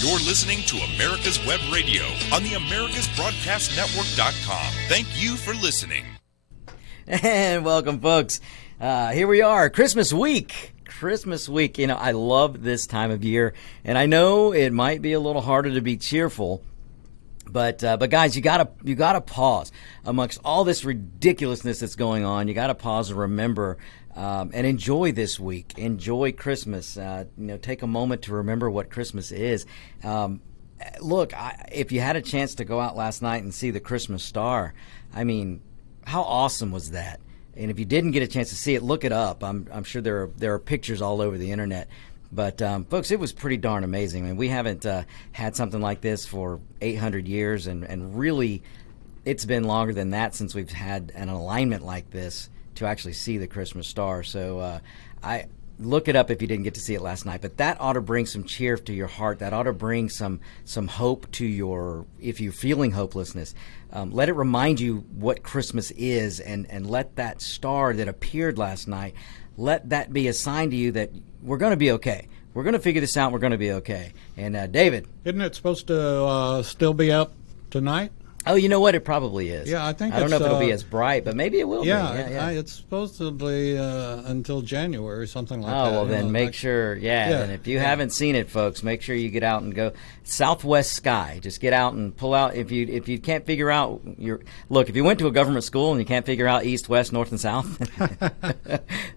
You're listening to America's Web Radio on the AmericasBroadcastNetwork.com. Thank you for listening. And welcome, folks. Here we are, Christmas week. Christmas week. You know, I love this time of year, and I know it might be a little harder to be cheerful, but guys, you gotta pause amongst all this ridiculousness that's going on. You gotta pause and remember and enjoy this week. Enjoy Christmas. Take a moment to remember what Christmas is. Look, if you had a chance to go out last night and see the Christmas star, I mean, how awesome was that? And if you didn't get a chance to see it, look it up. I'm sure there are pictures all over the internet. But, folks, it was pretty darn amazing. I mean, we haven't had something like this for 800 years, and really it's been longer than that since we've had an alignment like this to actually see the Christmas star. So I look it up if you didn't get to see it last night. But that ought to bring some cheer to your heart. That ought to bring some hope to your, if you're feeling hopelessness. Let it remind you what Christmas is, and let that star that appeared last night, let that be a sign to you that we're going to be okay. We're going to figure this out. We're going to be okay. And David. Isn't it supposed to still be up tonight? Oh, you know what? It probably is. Yeah, I think I don't know if it'll be as bright, but maybe it will be. Yeah. It's supposedly until January, something like that. Oh, well, then make sure. Yeah, and if you haven't seen it, folks, make sure you get out and go Southwest Sky. Just get out and pull out. If you can't figure out if you went to a government school and you can't figure out east, west, north, and south,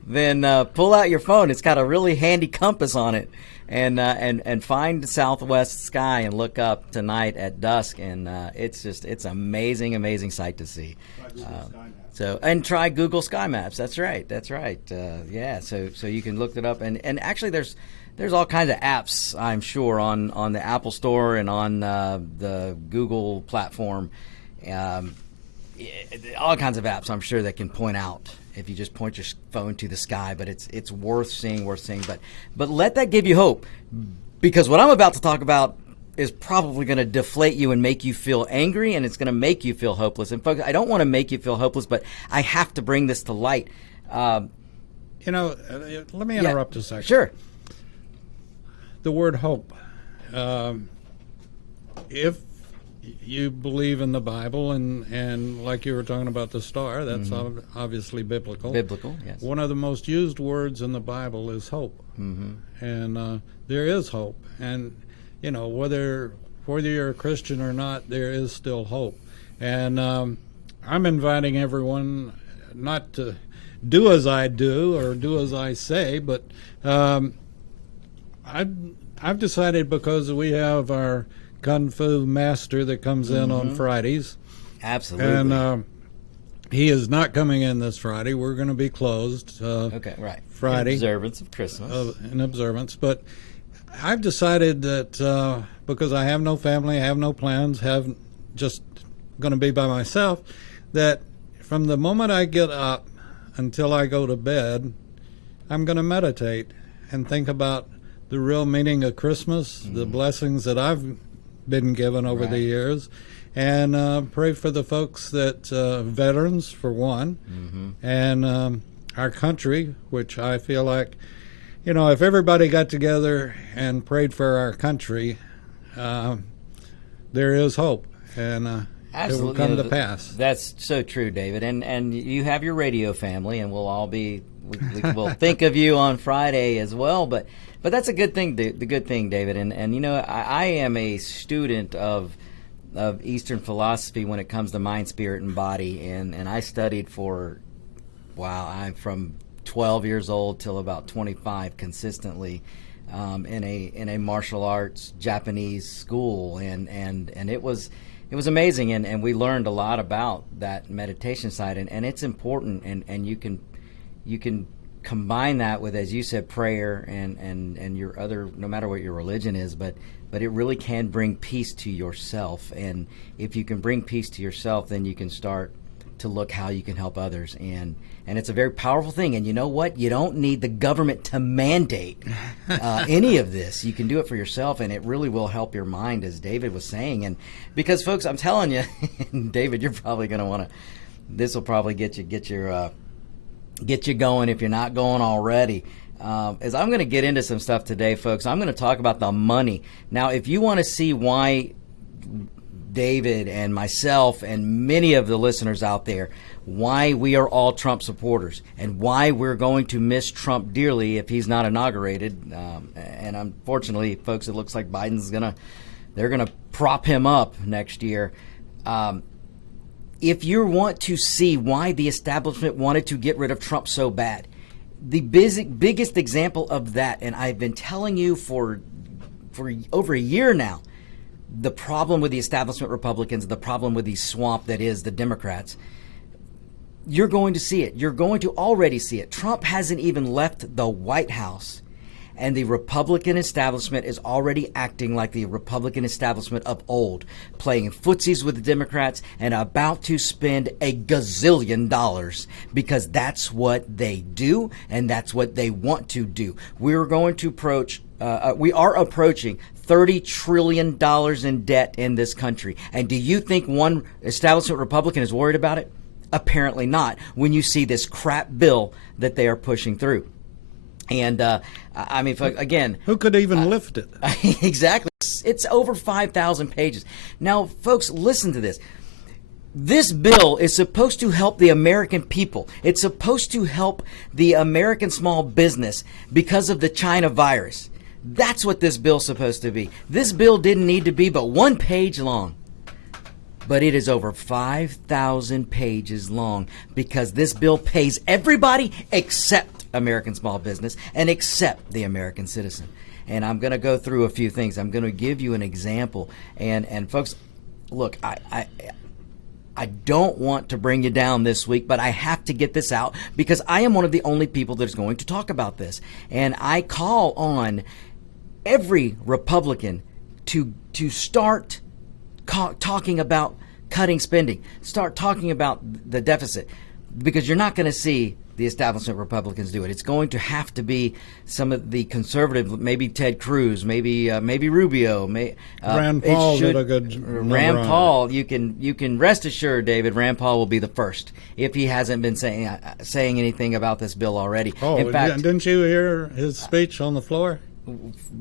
then pull out your phone. It's got a really handy compass on it. And find Southwest Sky and look up tonight at dusk, and it's amazing sight to see. And try Google Sky Maps. That's right. So you can look it up, and actually there's all kinds of apps, I'm sure, on the Apple Store and on the Google platform. All kinds of apps, I'm sure, that can point out if you just point your phone to the sky. But it's worth seeing. But let that give you hope, because what I'm about to talk about is probably going to deflate you and make you feel angry, and it's going to make you feel hopeless. And folks, I don't want to make you feel hopeless, but I have to bring this to light. Let me interrupt a second. Sure. The word hope. If you believe in the Bible, and like you were talking about the star, that's obviously biblical. Biblical, yes. One of the most used words in the Bible is hope. And there is hope. And, whether you're a Christian or not, there is still hope. And I'm inviting everyone not to do as I do or do as I say, but I've decided, because we have our Kung Fu master that comes in on Fridays. Absolutely. And he is not coming in this Friday. We're going to be closed. Okay, right. Friday. In observance of Christmas. In observance. But I've decided that because I have no family, I have no plans, have just going to be by myself, that from the moment I get up until I go to bed, I'm going to meditate and think about the real meaning of Christmas, the blessings that I've been given over the years, and pray for the folks that veterans, for one, and our country, which I feel like, if everybody got together and prayed for our country, there is hope, and it will come to pass. That's so true, David. And you have your radio family, and we'll all we'll think of you on Friday as well. But that's a good thing. The good thing, David. And I am a student of Eastern philosophy when it comes to mind, spirit, and body. And I studied I'm from 12 years old till about 25 consistently in a martial arts Japanese school, and it was amazing, and we learned a lot about that meditation side, and it's important, and you can combine that with, as you said, prayer and your other, no matter what your religion is, but it really can bring peace to yourself. And if you can bring peace to yourself, then you can start to look how you can help others, and it's a very powerful thing. And you know what? You don't need the government to mandate any of this. You can do it for yourself, and it really will help your mind, as David was saying. And because, folks, I'm telling you, David, you're probably going to want to. This will probably get you going if you're not going already. is I'm going to get into some stuff today, folks. I'm going to talk about the money. Now, if you want to see why David and myself and many of the listeners out there, why we are all Trump supporters and why we're going to miss Trump dearly if he's not inaugurated. And unfortunately, folks, it looks like they're going to prop him up next year. If you want to see why the establishment wanted to get rid of Trump so bad, the biggest example of that, and I've been telling you for over a year now, the problem with the establishment Republicans, the problem with the swamp that is the Democrats, you're going to see it. You're going to already see it. Trump hasn't even left the White House, and the Republican establishment is already acting like the Republican establishment of old, playing footsies with the Democrats and about to spend a gazillion dollars because that's what they do and that's what they want to do. We are approaching $30 trillion in debt in this country. And do you think one establishment Republican is worried about it? Apparently not, when you see this crap bill that they are pushing through. And I mean, again, who could even lift it? Exactly. It's over 5,000 pages. Now, folks, listen to this. This bill is supposed to help the American people. It's supposed to help the American small business because of the China virus. That's what this bill's supposed to be. This bill didn't need to be but 1 page long. But it is over 5,000 pages long because this bill pays everybody except American small business and except the American citizen. And I'm going to go through a few things. I'm going to give you an example. And folks, look, I don't want to bring you down this week, but I have to get this out because I am one of the only people that is going to talk about this. And I call on every Republican to start talking about cutting spending, start talking about the deficit, because you're not going to see the establishment Republicans do it. It's going to have to be some of the conservative, maybe Ted Cruz, maybe Rubio, Rand Paul did a good Rand Paul. You can rest assured, David, Rand Paul will be the first if he hasn't been saying anything about this bill already. Oh, in fact, didn't you hear his speech on the floor?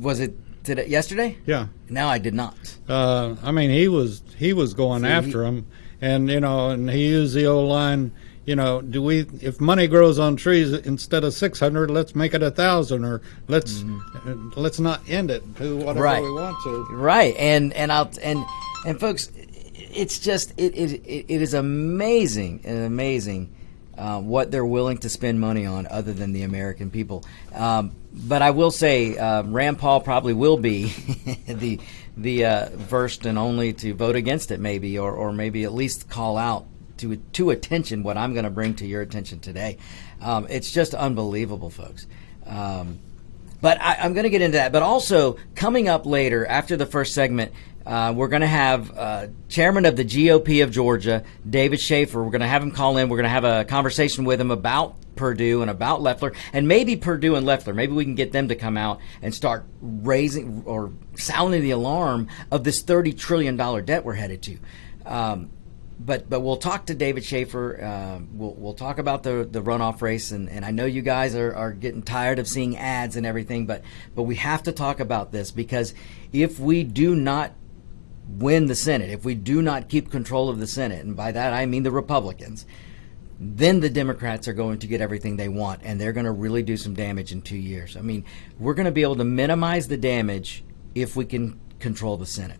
Was it yesterday? Yeah. No, I did not. I mean, he was going after him, and and he used the old line. If money grows on trees, instead of 600, let's make it 1,000, or let's not end it to whatever we want to. Right, and folks, it's just it is amazing what they're willing to spend money on other than the American people. But I will say, Rand Paul probably will be the first and only to vote against it, maybe, or maybe at least call out to attention what I'm going to bring to your attention today. It's just unbelievable, folks. But I'm going to get into that. But also, coming up later, after the first segment, we're going to have chairman of the GOP of Georgia, David Schaefer. We're going to have him call in. We're going to have a conversation with him about Purdue and about Loeffler, and maybe Purdue and Loeffler. Maybe we can get them to come out and start raising or sounding the alarm of this $30 trillion debt we're headed to. But we'll talk to David Schaefer. We'll talk about the runoff race, and I know you guys are getting tired of seeing ads and everything, but we have to talk about this, because if we do not win the Senate, if we do not keep control of the Senate, and by that I mean the Republicans, then the Democrats are going to get everything they want, and they're going to really do some damage in 2 years. I mean, we're going to be able to minimize the damage if we can control the Senate.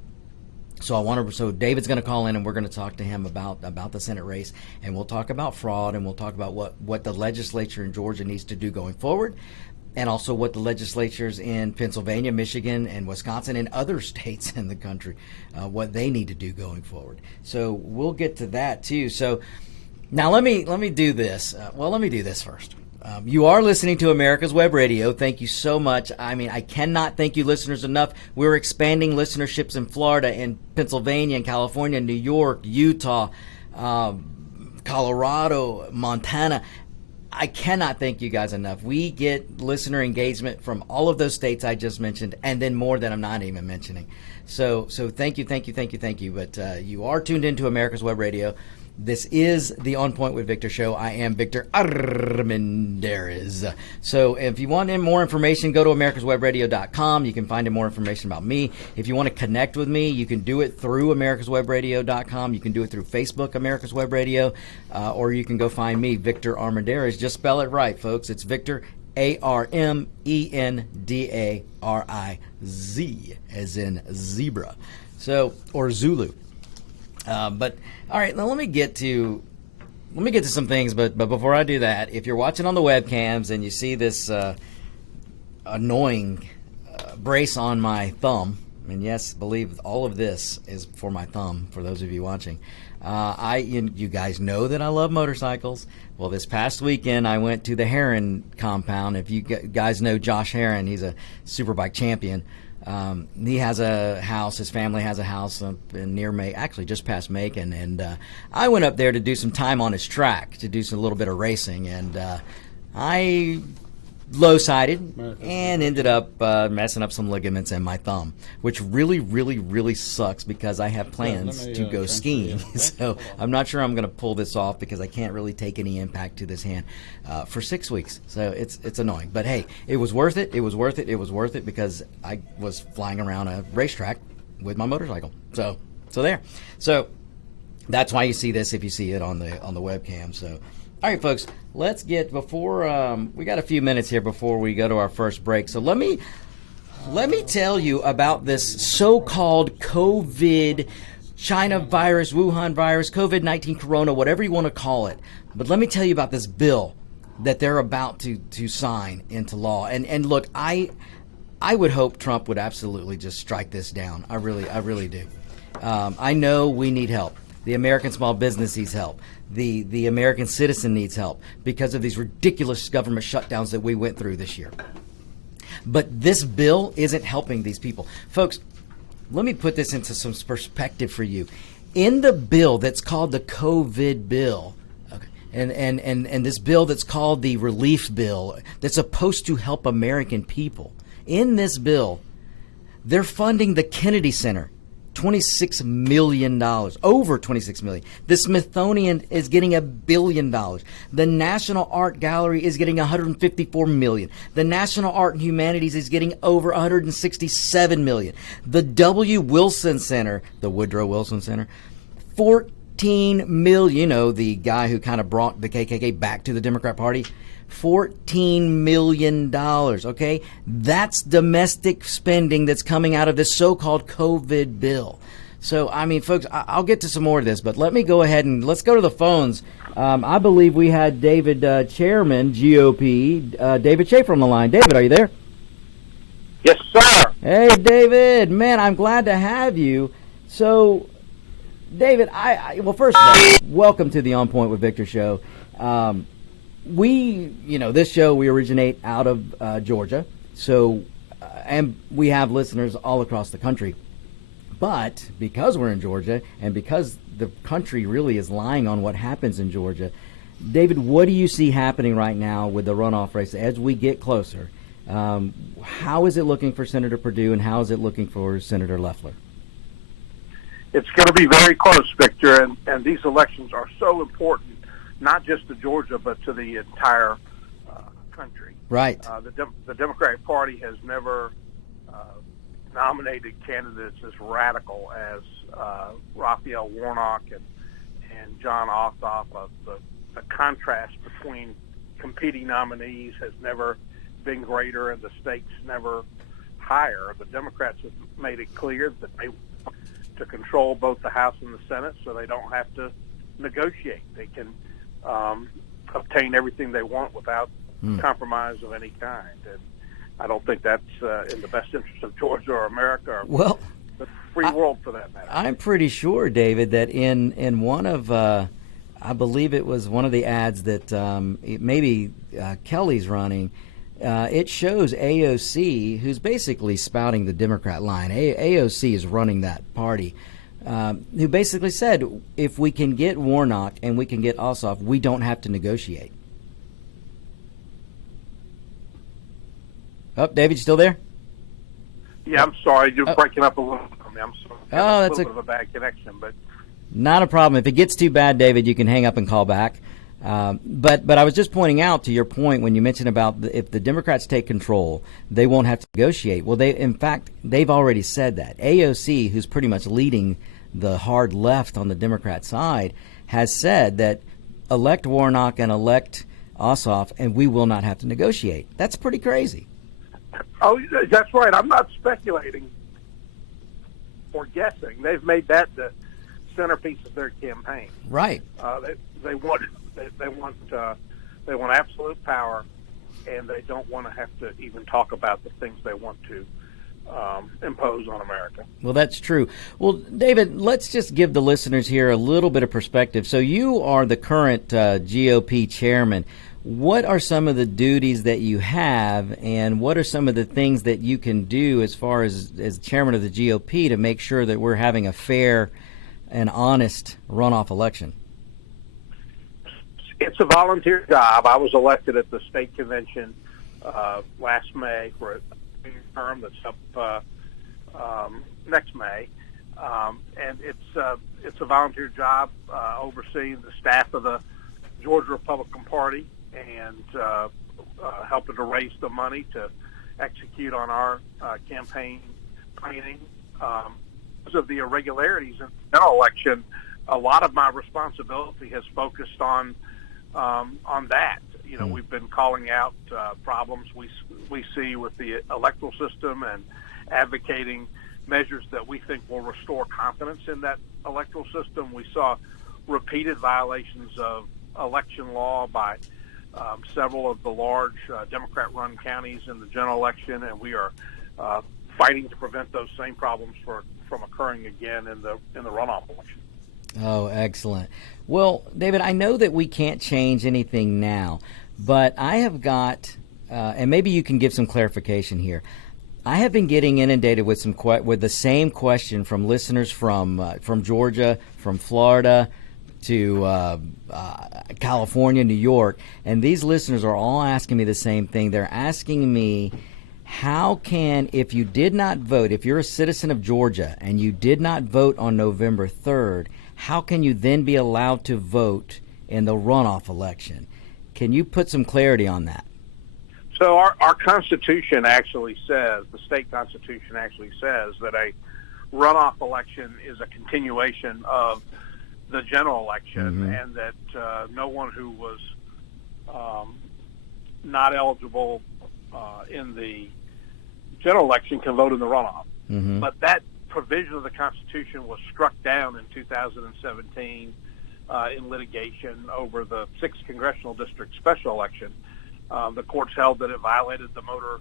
So David's going to call in, and we're going to talk to him about the Senate race, and we'll talk about fraud, and we'll talk about what the legislature in Georgia needs to do going forward, and also what the legislatures in Pennsylvania, Michigan, and Wisconsin, and other states in the country, what they need to do going forward. So we'll get to that too. So now let me do this. Let me do this first. You are listening to America's Web Radio. Thank you so much. I mean, I cannot thank you listeners enough. We're expanding listenerships in Florida, in Pennsylvania, in California, New York, Utah, Colorado, Montana. I cannot thank you guys enough. We get listener engagement from all of those states I just mentioned, and then more that I'm not even mentioning. So thank you. But you are tuned into America's Web Radio. This is the On Point with Victor show. I am Victor Armendariz. So if you want more information, go to americaswebradio.com. You can find more information about me. If you want to connect with me, you can do it through americaswebradio.com. You can do it through Facebook, America's Web Radio, or you can go find me, Victor Armendariz. Just spell it right, folks. It's Victor, Armendariz, as in zebra. So, or Zulu. But all right, now let me get to some things. But before I do that, if you're watching on the webcams and you see this annoying brace on my thumb, and yes, believe all of this is for my thumb. For those of you watching, you guys know that I love motorcycles. Well, this past weekend I went to the Heron compound. If you guys know Josh Heron, he's a superbike champion. He has a house. His family has a house near Macon, actually just past Macon, and I went up there to do some time on his track to do a little bit of racing, and I low-sided and ended up messing up some ligaments in my thumb, which really sucks because I have plans to go skiing. So I'm not sure I'm going to pull this off because I can't really take any impact to this hand for 6 weeks. So it's annoying. But hey, it was worth it. It was worth it because I was flying around a racetrack with my motorcycle. So there. So that's why you see this if you see it on the webcam. So all right, folks, let's get we got a few minutes here before we go to our first break. So let me tell you about this so-called COVID, China virus, Wuhan virus, COVID-19 corona, whatever you want to call it. But let me tell you about this bill that they're about to sign into law. And look, I would hope Trump would absolutely just strike this down. I really do. I know we need help. The American small business needs help. The American citizen needs help because of these ridiculous government shutdowns that we went through this year. But this bill isn't helping these people. Folks, let me put this into some perspective for you. In the bill that's called the COVID bill, okay, and this bill that's called the relief bill that's supposed to help American people, in this bill, they're funding the Kennedy Center. $26 million, over $26 million. The Smithsonian is getting $1 billion. The National Art Gallery is getting $154 million. The National Art and Humanities is getting over $167 million. The W. Wilson Center, the Woodrow Wilson Center, $14 million. You know, the guy who kind of brought the KKK back to the Democrat Party. $14 million, okay? That's domestic spending that's coming out of this so-called COVID bill. So, I mean, folks, I'll get to some more of this, but let me go ahead and let's go to the phones. I believe we had David, Chairman, GOP, David Schaefer on the line. David, are you there? Yes, sir. Hey, David. Man, I'm glad to have you. So, David, well, first of all, welcome to the On Point with Victor show. This show, we originate out of Georgia, so and we have listeners all across the country. But because we're in Georgia and because the country really is lying on what happens in Georgia, David, what do you see happening right now with the runoff race as we get closer? How is it looking for Senator Perdue and how is it looking for Senator Loeffler? It's going to be very close, Victor, and these elections are so important. Not just to Georgia, but to the entire country. Right. The Democratic Party has never nominated candidates as radical as Raphael Warnock and John Ossoff. The contrast between competing nominees has never been greater, and the stakes never higher. The Democrats have made it clear that they want to control both the House and the Senate, so they don't have to negotiate. They can obtain everything they want without compromise of any kind. And I don't think that's in the best interest of Georgia or America or the free world for that matter. I'm pretty sure, David, that in one of, I believe it was one of the ads that maybe Kelly's running, it shows AOC, who's basically spouting the Democrat line. AOC is running that party. Who basically said, if we can get Warnock and we can get Ossoff, we don't have to negotiate. Oh, David, you still there? Yeah, I'm sorry. You're breaking up a little for me. I'm sorry. Oh, that's a little bit of a bad connection, but Not a problem. If it gets too bad, David, you can hang up and call back. But I was just pointing out to your point when you mentioned about if the Democrats take control, they won't have to negotiate. Well, they've already said that. AOC, who's pretty much leading the hard left on the Democrat side, has said that elect Warnock and elect Ossoff, and we will not have to negotiate. That's pretty crazy. Oh, that's right. I'm not speculating or guessing. They've made that the centerpiece of their campaign. Right. They want absolute power, and they don't want to have to even talk about the things they want to impose on America. Well, that's true. Well, David, let's just give the listeners here a little bit of perspective. So you are the current GOP chairman. What are some of the duties that you have, and what are some of the things that you can do as far as chairman of the GOP to make sure that we're having a fair and honest runoff election? It's a volunteer job. I was elected at the state convention last May for a term that's up next May, and it's a volunteer job overseeing the staff of the Georgia Republican Party and helping to raise the money to execute on our campaign planning. Because of the irregularities in the general election, a lot of my responsibility has focused on that. You know, we've been calling out problems we see with the electoral system and advocating measures that we think will restore confidence in that electoral system. We saw repeated violations of election law by several of the large Democrat-run counties in the general election, and we are fighting to prevent those same problems from occurring again in the runoff election. Oh, excellent. Well, David, I know that we can't change anything now, but I have got, and maybe you can give some clarification here. I have been getting inundated with with the same question from listeners from Georgia, from Florida, to California, New York, and these listeners are all asking me the same thing. They're asking me, how can, if you did not vote, if you're a citizen of Georgia and you did not vote on November 3rd, how can you then be allowed to vote in the runoff election? Can you put some clarity on that? So our Constitution actually says, the state Constitution actually says that a runoff election is a continuation of the general election, and that no one who was not eligible in the general election can vote in the runoff. But that provision of the Constitution was struck down in 2017 in litigation over the 6th Congressional District special election. The courts held that it violated the Motor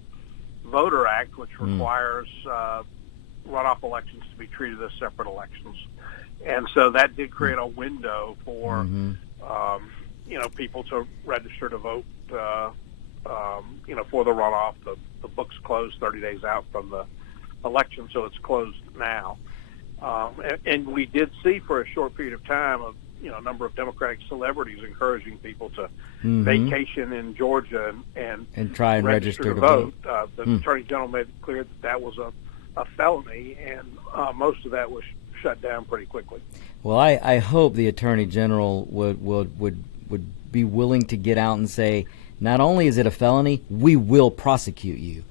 Voter Act, which requires runoff elections to be treated as separate elections. And so that did create a window for people to register to vote for the runoff. The book's closed 30 days out from the election, so it's closed now. And we did see for a short period of time a number of Democratic celebrities encouraging people to vacation in Georgia and try and register to vote. The Attorney General made it clear that was a felony, and most of that was shut down pretty quickly. Well, I hope the Attorney General would be willing to get out and say, not only is it a felony, we will prosecute you.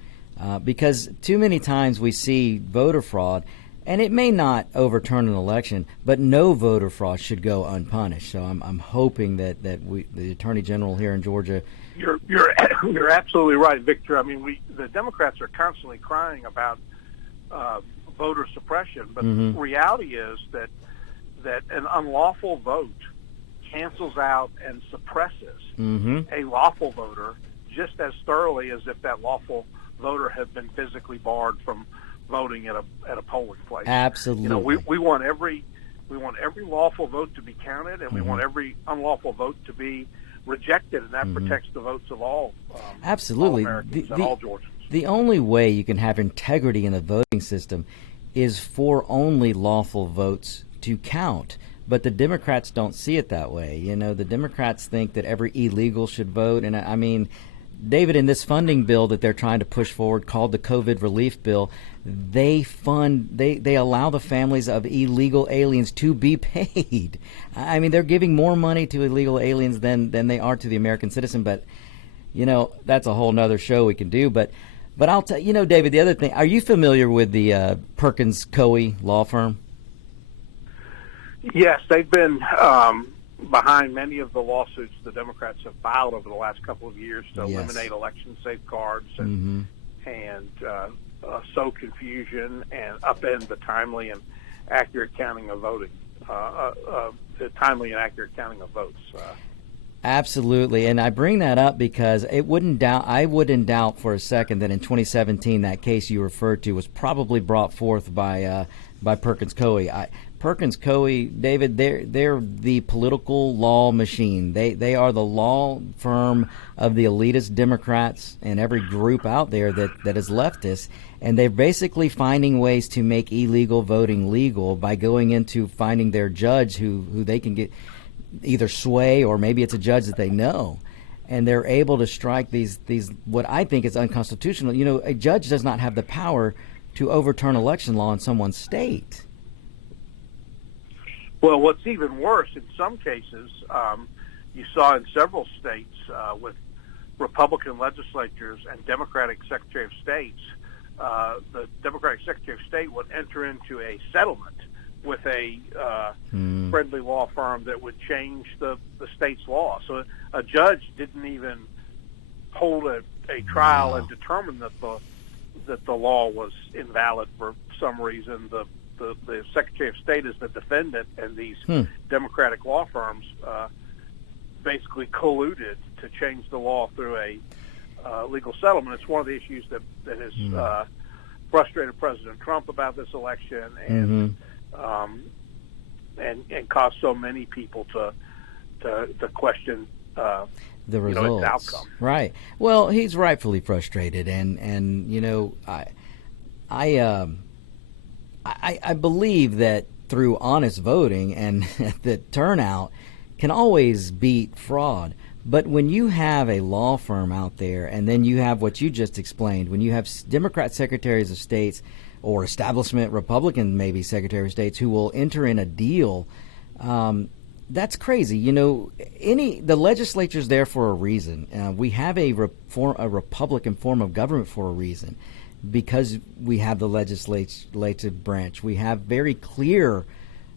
Because too many times we see voter fraud, and it may not overturn an election, but no voter fraud should go unpunished. So I'm hoping that the Attorney General here in Georgia. You're absolutely right, Victor. I mean, the Democrats are constantly crying about voter suppression, but the reality is that an unlawful vote cancels out and suppresses a lawful voter just as thoroughly as if that lawful voter had been physically barred from voting at a polling place. Absolutely. We want every lawful vote to be counted, and we want every unlawful vote to be rejected, and that protects the votes of all absolutely all Americans and all Georgians. The only way you can have integrity in the voting system is for only lawful votes to count. But the Democrats don't see it that way. The Democrats think that every illegal should vote, and I mean, David, in this funding bill that they're trying to push forward called the COVID relief bill, they allow the families of illegal aliens to be paid. I mean, they're giving more money to illegal aliens than they are to the American citizen. But, that's a whole nother show we can do. But I'll tell you, David, the other thing, are you familiar with the Perkins Coie law firm? Yes, they've been behind many of the lawsuits the Democrats have filed over the last couple of years to eliminate election safeguards and sow confusion and upend the timely and accurate counting of voting, the timely and accurate counting of votes. Absolutely, and I bring that up because I wouldn't doubt for a second that in 2017 that case you referred to was probably brought forth by Perkins Coie. Perkins Coie, David, they're the political law machine. They are the law firm of the elitist Democrats and every group out there that is leftist, and they're basically finding ways to make illegal voting legal by going into finding their judge who they can get either sway, or maybe it's a judge that they know, and they're able to strike these what I think is unconstitutional. A judge does not have the power to overturn election law in someone's state. Well, what's even worse, in some cases, you saw in several states with Republican legislatures and Democratic Secretary of States, the Democratic Secretary of State would enter into a settlement with a friendly law firm that would change the state's law. So a judge didn't even hold a trial and determine that the law was invalid for some reason. The Secretary of State is the defendant, and these Democratic law firms basically colluded to change the law through a legal settlement. It's one of the issues that has frustrated President Trump about this election, and caused so many people to question the results, its outcome. Right. Well, he's rightfully frustrated, and I believe that through honest voting and that turnout can always beat fraud. But when you have a law firm out there, and then you have what you just explained, when you have Democrat secretaries of states or establishment Republican maybe secretary of states who will enter in a deal, that's crazy. The legislature's there for a reason. We have a Republican form of government for a reason, because we have the legislative branch. We have very clear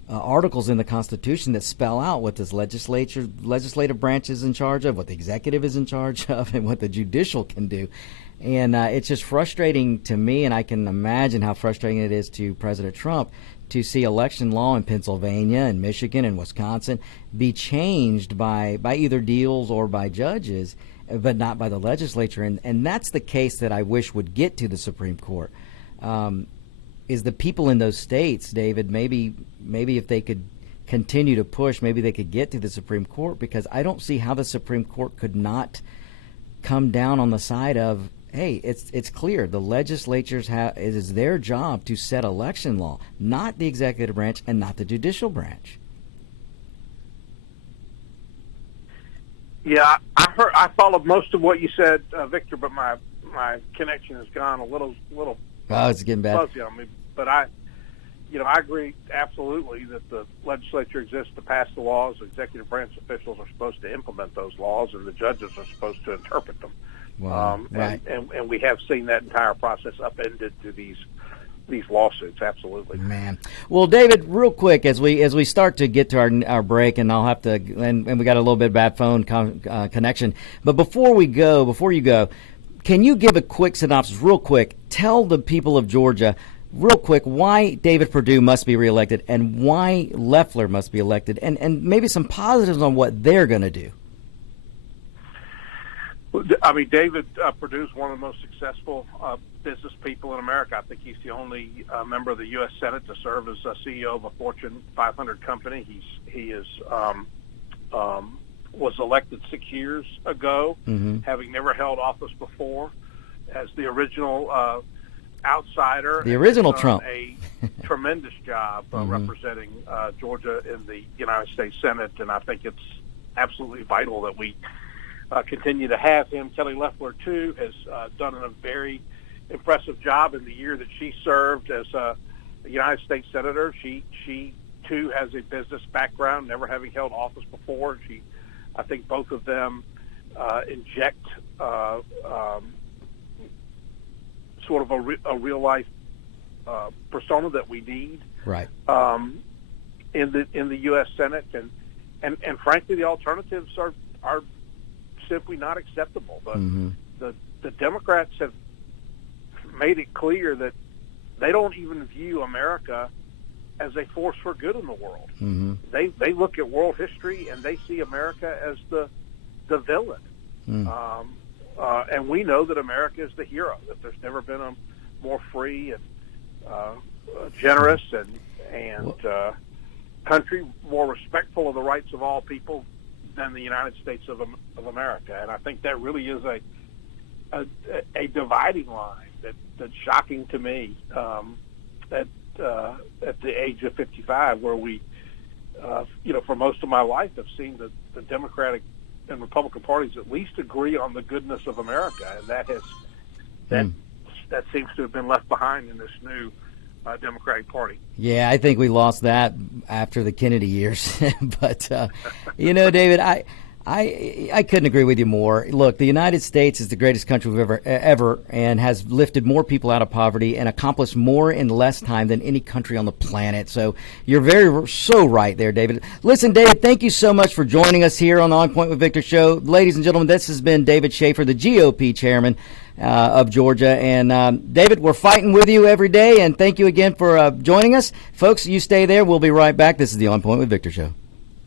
articles in the Constitution that spell out what this legislative branch is in charge of, what the executive is in charge of, and what the judicial can do. And it's just frustrating to me, and I can imagine how frustrating it is to President Trump to see election law in Pennsylvania and Michigan and Wisconsin be changed by either deals or by judges, but not by the legislature. And that's the case that I wish would get to the Supreme Court. Is the people in those states, David, maybe if they could continue to push, maybe they could get to the Supreme Court, because I don't see how the Supreme Court could not come down on the side of, hey, it's clear the legislatures it is their job to set election law, not the executive branch and not the judicial branch. Yeah, I followed most of what you said, Victor, but my connection has gone a little. Oh, it's getting bad. Fuzzy on me, but I agree absolutely that the legislature exists to pass the laws. Executive branch officials are supposed to implement those laws, and the judges are supposed to interpret them. Wow. Right. And we have seen that entire process upended to these lawsuits. Absolutely. Man. Well, David, real quick, as we start to get to our break, and I'll have to, and we got a little bit of bad phone connection, but before you go, can you give a quick synopsis, real quick? Tell the people of Georgia, real quick, why David Perdue must be reelected and why Loeffler must be elected, and maybe some positives on what they're going to do. I mean, David Perdue is one of the most successful business people in America. I think he's the only member of the U.S. Senate to serve as CEO of a Fortune 500 company. He is was elected 6 years ago, having never held office before, as the original outsider. The original Trump. A tremendous job representing Georgia in the United States Senate, and I think it's absolutely vital that we continue to have him. Kelly Loeffler, too, has done a very impressive job in the year that she served as a United States Senator. She too, has a business background, never having held office before. I think both of them inject sort of a real-life persona that we need. Right. In the U.S. Senate, and frankly, the alternatives are simply not acceptable. The Democrats have made it clear that they don't even view America as a force for good in the world. They look at world history and they see America as the villain. And we know that America is the hero. That there's never been a more free and generous and country more respectful of the rights of all people than the United States of America. And I think that really is a dividing line that's shocking to me at the age of 55, where we, for most of my life, have seen the Democratic and Republican parties at least agree on the goodness of America, and that seems to have been left behind in this new Democratic Party. Yeah, I think we lost that after the Kennedy years. But, David, I couldn't agree with you more. Look, the United States is the greatest country we've ever and has lifted more people out of poverty and accomplished more in less time than any country on the planet. So you're so right there, David. Listen, David, thank you so much for joining us here on the On Point with Victor show. Ladies and gentlemen, this has been David Shafer, the GOP chairman of Georgia. And David, we're fighting with you every day, and thank you again for joining us. Folks, you stay there. We'll be right back. This is the On Point with Victor show.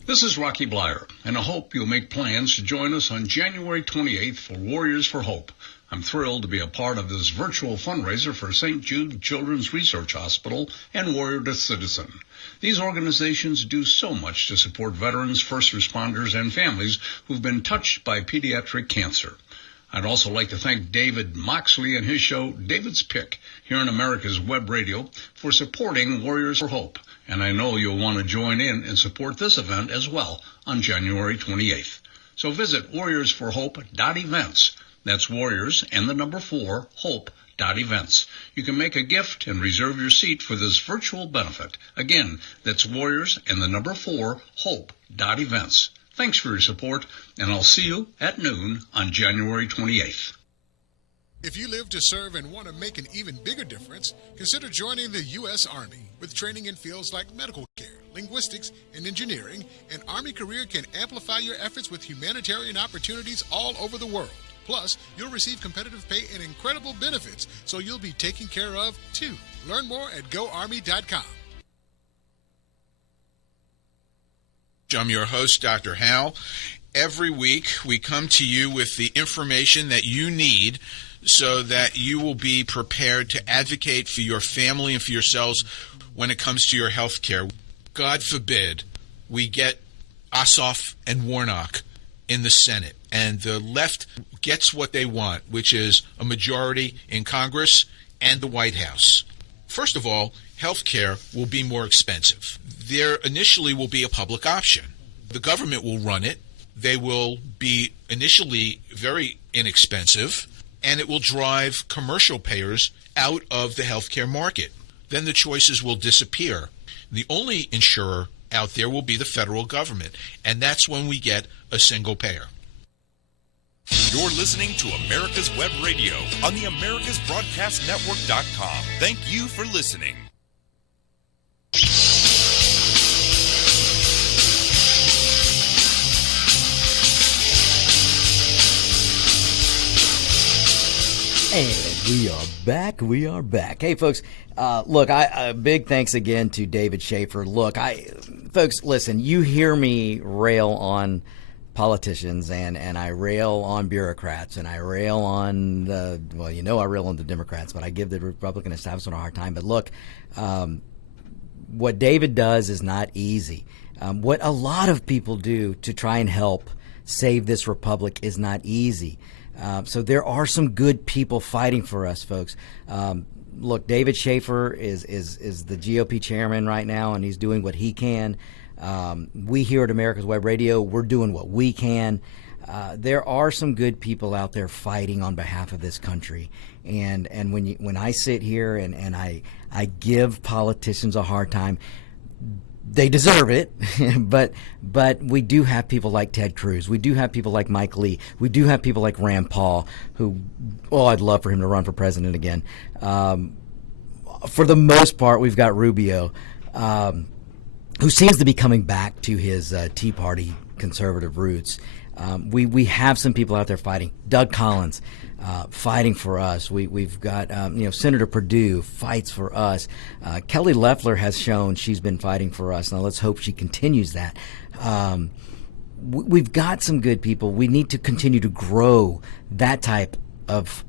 This is Rocky Blyer, and I hope you'll make plans to join us on January 28th for Warriors for Hope. I'm thrilled to be a part of this virtual fundraiser for St. Jude Children's Research Hospital and Warrior to Citizen. These organizations do so much to support veterans, first responders, and families who've been touched by pediatric cancer. I'd also like to thank David Moxley and his show, David's Pick, here on America's Web Radio, for supporting Warriors for Hope. And I know you'll want to join in and support this event as well on January 28th. So visit warriorsforhope.events. That's Warriors and the number 4, Hope.events. You can make a gift and reserve your seat for this virtual benefit. Again, that's Warriors and the number 4, Hope.events. Thanks for your support, and I'll see you at noon on January 28th. If you live to serve and want to make an even bigger difference, consider joining the U.S. Army. With training in fields like medical care, linguistics, and engineering, an Army career can amplify your efforts with humanitarian opportunities all over the world. Plus, you'll receive competitive pay and incredible benefits, so you'll be taken care of, too. Learn more at GoArmy.com. I'm your host, Dr. Hal. Every week, we come to you with the information that you need so that you will be prepared to advocate for your family and for yourselves when it comes to your health care. God forbid we get Ossoff and Warnock in the Senate and the left gets what they want, which is a majority in Congress and the White House. First of all, health care will be more expensive. There initially will be a public option. The government will run it. They will be initially very inexpensive, and it will drive commercial payers out of the healthcare market. Then the choices will disappear. The only insurer out there will be the federal government, and that's when we get a single payer. You're listening to America's Web Radio on the AmericasBroadcastNetwork.com. Thank you for listening. And we are back. We are back. Hey, folks, look, big thanks again to David Shafer. Look, folks, listen, you hear me rail on politicians and I rail on bureaucrats and I rail on I rail on the Democrats, but I give the Republican establishment a hard time. But look, what David does is not easy. What a lot of people do to try and help save this republic is not easy. So there are some good people fighting for us, folks. Look, David Shafer is the GOP chairman right now, and he's doing what he can. We here at America's Web Radio, we're doing what we can. there are some good people out there fighting on behalf of this country. And when I sit here and I give politicians a hard time, they deserve it, but we do have people like Ted Cruz. We do have people like Mike Lee. We do have people like Rand Paul, who, I'd love for him to run for president again. For the most part, we've got Rubio, who seems to be coming back to his Tea Party conservative roots. We have some people out there fighting. Doug Collins, fighting for us. We've got Senator Perdue fights for us. Kelly Loeffler has shown she's been fighting for us. Now let's hope she continues that. We've got some good people. We need to continue to grow that type of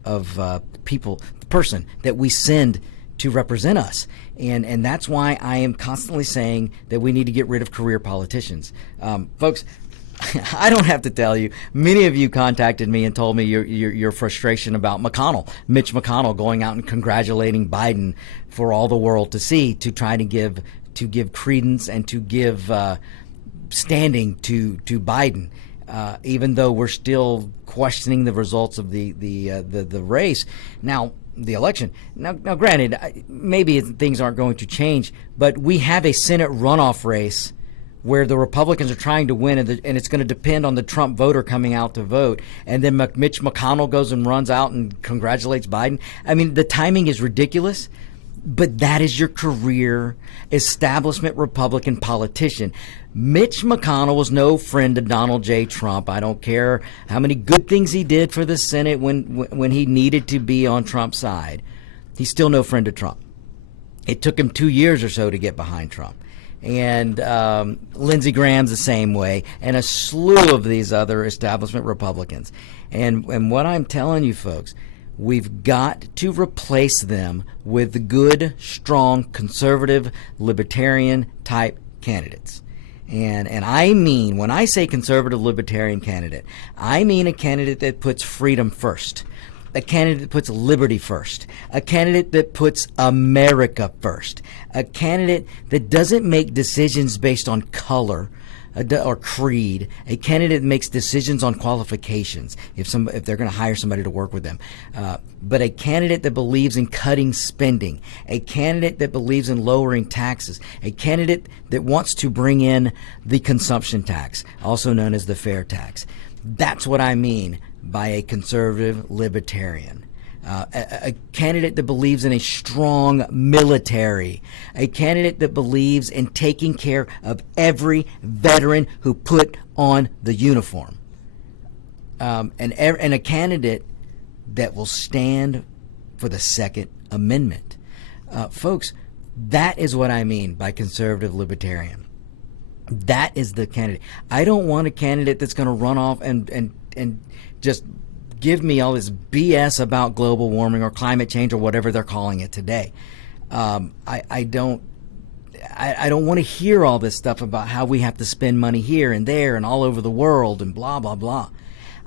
person that we send to represent us. And that's why I am constantly saying that we need to get rid of career politicians. Folks, I don't have to tell you. Many of you contacted me and told me your frustration about Mitch McConnell, going out and congratulating Biden for all the world to see, to try to give credence and to give standing to Biden, even though we're still questioning the results of the race. Now, the election. Now, granted, maybe things aren't going to change, but we have a Senate runoff race where the Republicans are trying to win, and it's going to depend on the Trump voter coming out to vote. And then Mitch McConnell goes and runs out and congratulates Biden. I mean, the timing is ridiculous, but that is your career establishment Republican politician. Mitch McConnell was no friend of Donald J. Trump. I don't care how many good things he did for the Senate when he needed to be on Trump's side. He's still no friend of Trump. It took him 2 years or so to get behind Trump. And Lindsey Graham's the same way, and a slew of these other establishment Republicans. And what I'm telling you folks, we've got to replace them with good, strong, conservative, libertarian type candidates. And I mean, when I say conservative libertarian candidate, I mean a candidate that puts freedom first, a candidate that puts liberty first, a candidate that puts America first, a candidate that doesn't make decisions based on color or creed, a candidate that makes decisions on qualifications if they're going to hire somebody to work with them, but a candidate that believes in cutting spending, a candidate that believes in lowering taxes, a candidate that wants to bring in the consumption tax, also known as the fair tax. That's what I mean by a conservative libertarian. A candidate that believes in a strong military, a candidate that believes in taking care of every veteran who put on the uniform, and a candidate that will stand for the Second Amendment. Folks, that is what I mean by conservative libertarian. That is the candidate. I don't want a candidate that's going to run off and just give me all this BS about global warming or climate change or whatever they're calling it today. I don't want to hear all this stuff about how we have to spend money here and there and all over the world and blah, blah, blah.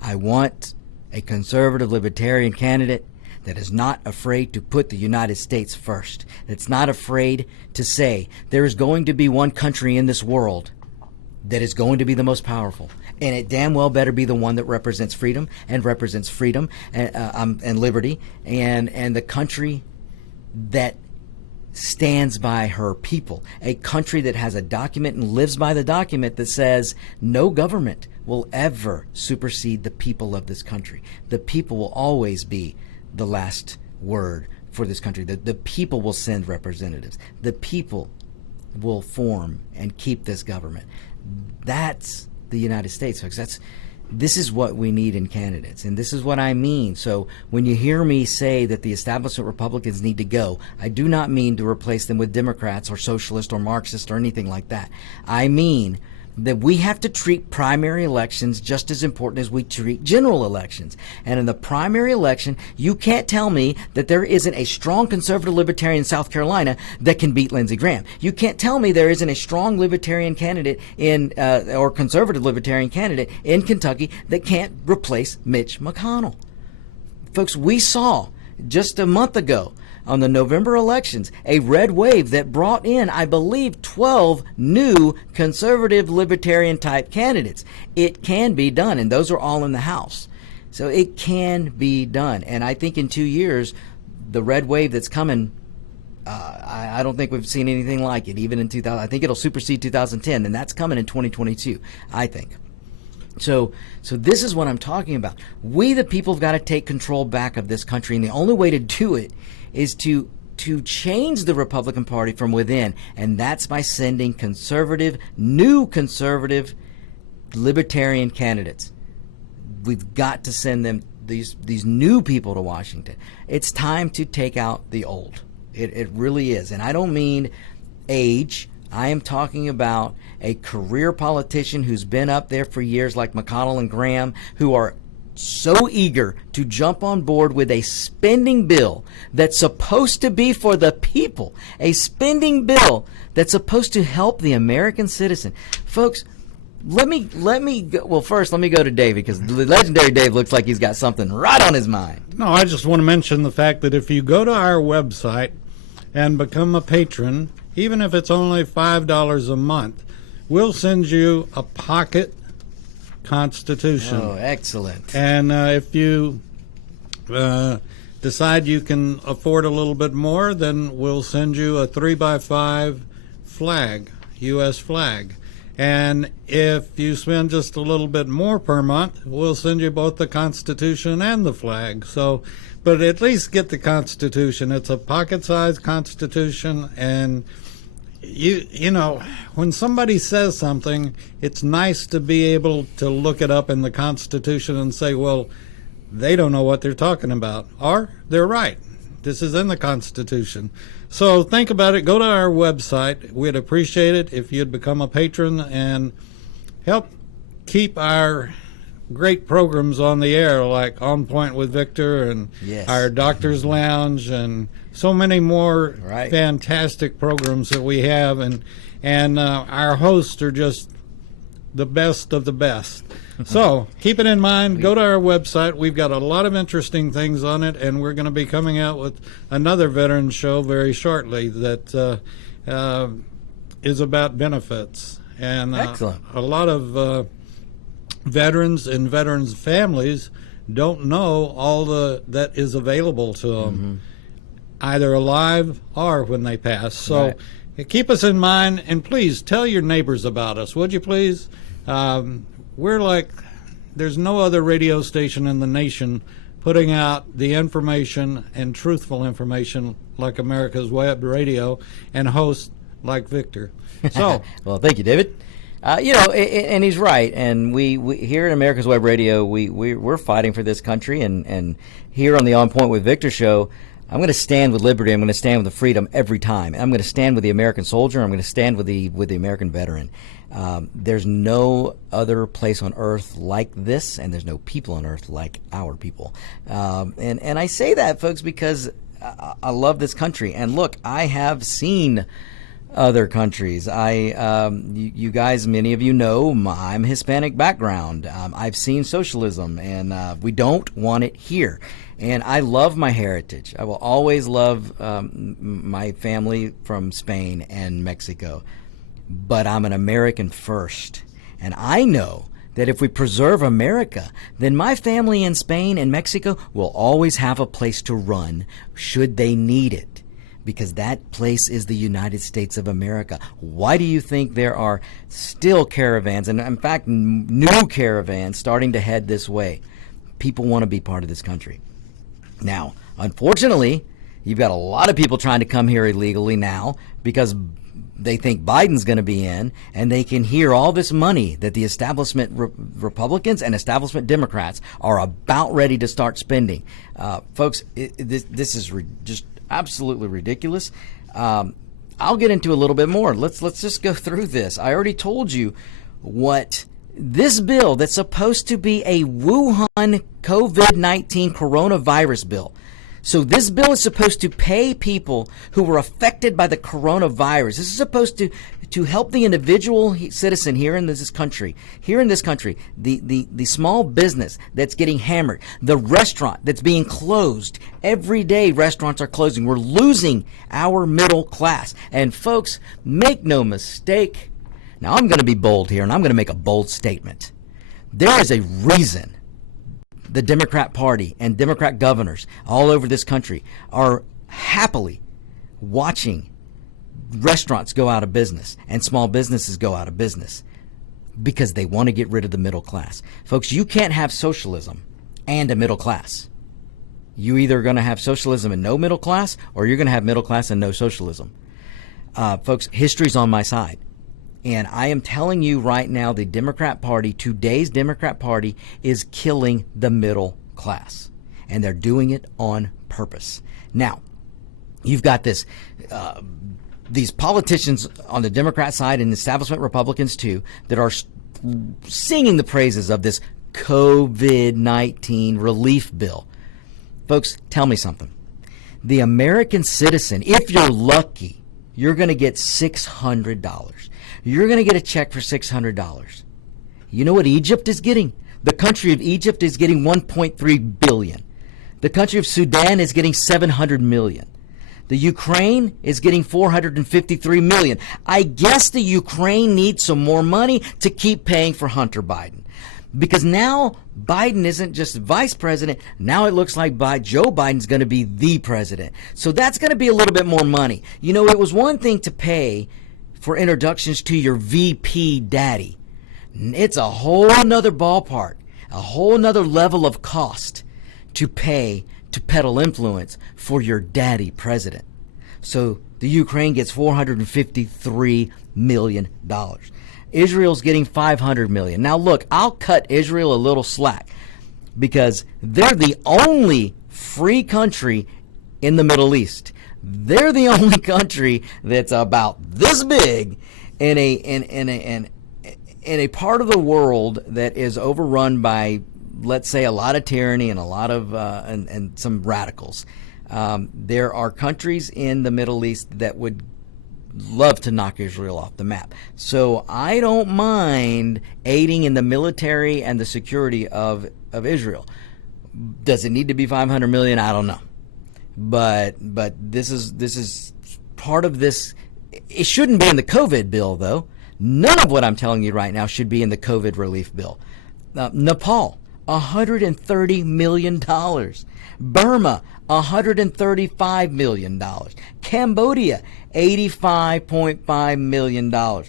I want a conservative libertarian candidate that is not afraid to put the United States first, that's not afraid to say there is going to be one country in this world that is going to be the most powerful, and it damn well better be the one that represents freedom and liberty, and the country that stands by her people, a country that has a document and lives by the document that says no government will ever supersede the people of this country. The people will always be the last word for this country. The people will send representatives. The people will form and keep this government. That's the United States, folks. This is what we need in candidates, and this is what I mean. So when you hear me say that the establishment Republicans need to go, I do not mean to replace them with Democrats or socialists or Marxists or anything like that. I mean that we have to treat primary elections just as important as we treat general elections. And in the primary election, you can't tell me that there isn't a strong conservative libertarian in South Carolina that can beat Lindsey Graham. You can't tell me there isn't a strong libertarian candidate or conservative libertarian candidate in Kentucky that can't replace Mitch McConnell. Folks, we saw just a month ago on the November elections, a red wave that brought in, I believe, 12 new conservative libertarian type candidates. It can be done, and those are all in the House. So it can be done. And I think in 2 years, the red wave that's coming, I don't think we've seen anything like it, even in 2000. I think it'll supersede 2010, and that's coming in 2022, I think. So this is what I'm talking about. We, the people, have got to take control back of this country, and the only way to do it is to change the Republican Party from within, and that's by sending new conservative, libertarian candidates. We've got to send them these new people to Washington. It's time to take out the old. It really is. And I don't mean age. I am talking about a career politician who's been up there for years, like McConnell and Graham, who are so eager to jump on board with a spending bill that's supposed to be for the people, a spending bill that's supposed to help the American citizen. Folks, let me go. Well, first, let me go to David, because the legendary Dave looks like he's got something right on his mind. No, I just want to mention the fact that if you go to our website and become a patron, even if it's only $5 a month, we'll send you a pocket Constitution. Oh, excellent. And if you decide you can afford a little bit more, then we'll send you a 3x5 flag, U.S. flag. And if you spend just a little bit more per month, we'll send you both the Constitution and the flag. So, but at least get the Constitution. It's a pocket-sized Constitution, and you know, when somebody says something, it's nice to be able to look it up in the Constitution and say, well, they don't know what they're talking about, or they're right. This is in the Constitution. So think about it. Go to our website. We'd appreciate it if you'd become a patron and help keep our great programs on the air, like On Point with Victor and our Doctor's Lounge and so many more fantastic programs that we have. And our hosts are just the best of the best. So keep it in mind. Go to our website. We've got a lot of interesting things on it, and we're going to be coming out with another veterans show very shortly that is about benefits. And excellent. A lot of veterans and veterans' families don't know all that is available to them, either alive or when they pass. So keep us in mind, and please tell your neighbors about us, would you please? We're like, there's no other radio station in the nation putting out the information and truthful information like America's Web Radio and hosts like Victor. So, well, thank you, David. You know, and he's right. And we here at America's Web Radio, we're fighting for this country. And here on the On Point with Victor show, I'm going to stand with liberty. I'm going to stand with the freedom every time. I'm going to stand with the American soldier. I'm going to stand with the American veteran. There's no other place on earth like this, and there's no people on earth like our people. And I say that, folks, because I love this country. And look, I have seen other countries. You guys, many of you know, I'm Hispanic background. I've seen socialism, and we don't want it here. And I love my heritage. I will always love my family from Spain and Mexico. But I'm an American first. And I know that if we preserve America, then my family in Spain and Mexico will always have a place to run should they need it. Because that place is the United States of America. Why do you think there are still caravans, and in fact new caravans, starting to head this way? People want to be part of this country. Now, unfortunately, you've got a lot of people trying to come here illegally now because they think Biden's going to be in, and they can hear all this money that the establishment Republicans and establishment Democrats are about ready to start spending. Folks, this is just absolutely ridiculous. I'll get into a little bit more. Let's just go through this. I already told you what this bill that's supposed to be a Wuhan COVID-19 coronavirus bill. So this bill is supposed to pay people who were affected by the coronavirus. This is supposed to help the individual citizen here in this country, the small business that's getting hammered, the restaurant that's being closed. Every day restaurants are closing. We're losing our middle class. And folks, make no mistake. Now I'm going to be bold here, and I'm going to make a bold statement. There is a reason the Democrat Party and Democrat governors all over this country are happily watching restaurants go out of business and small businesses go out of business, because they want to get rid of the middle class. Folks, you can't have socialism and a middle class. You either are going to have socialism and no middle class, or you're going to have middle class and no socialism. Folks, history's on my side. And I am telling you right now, the Democrat Party, today's Democrat Party, is killing the middle class. And they're doing it on purpose. Now, you've got these politicians on the Democrat side and establishment Republicans too that are singing the praises of this COVID-19 relief bill. Folks, tell me something. The American citizen, if you're lucky, you're going to get $600. You're going to get a check for $600. You know what Egypt is getting? The country of Egypt is getting $1.3 billion. The country of Sudan is getting $700 million. The Ukraine is getting $453 million. I guess the Ukraine needs some more money to keep paying for Hunter Biden. Because now Biden isn't just vice president. Now it looks like Joe Biden's going to be the president. So that's going to be a little bit more money. You know, it was one thing to pay for introductions to your VP daddy. It's a whole nother ballpark, a whole nother level of cost to pay to peddle influence for your daddy president. So the Ukraine gets $453 million. Israel's getting $500 million. Now look, I'll cut Israel a little slack because they're the only free country in the Middle East. They're the only country that's about this big in a part of the world that is overrun by, let's say, a lot of tyranny and a lot of and some radicals. There are countries in the Middle East that would love to knock Israel off the map. So I don't mind aiding in the military and the security of Israel. Does it need to be $500 million? I don't know. But this is part of this. It shouldn't be in the COVID bill, though. None of what I'm telling you right now should be in the COVID relief bill. Nepal, $130 million. Burma, $135 million. Cambodia, $85.5 million.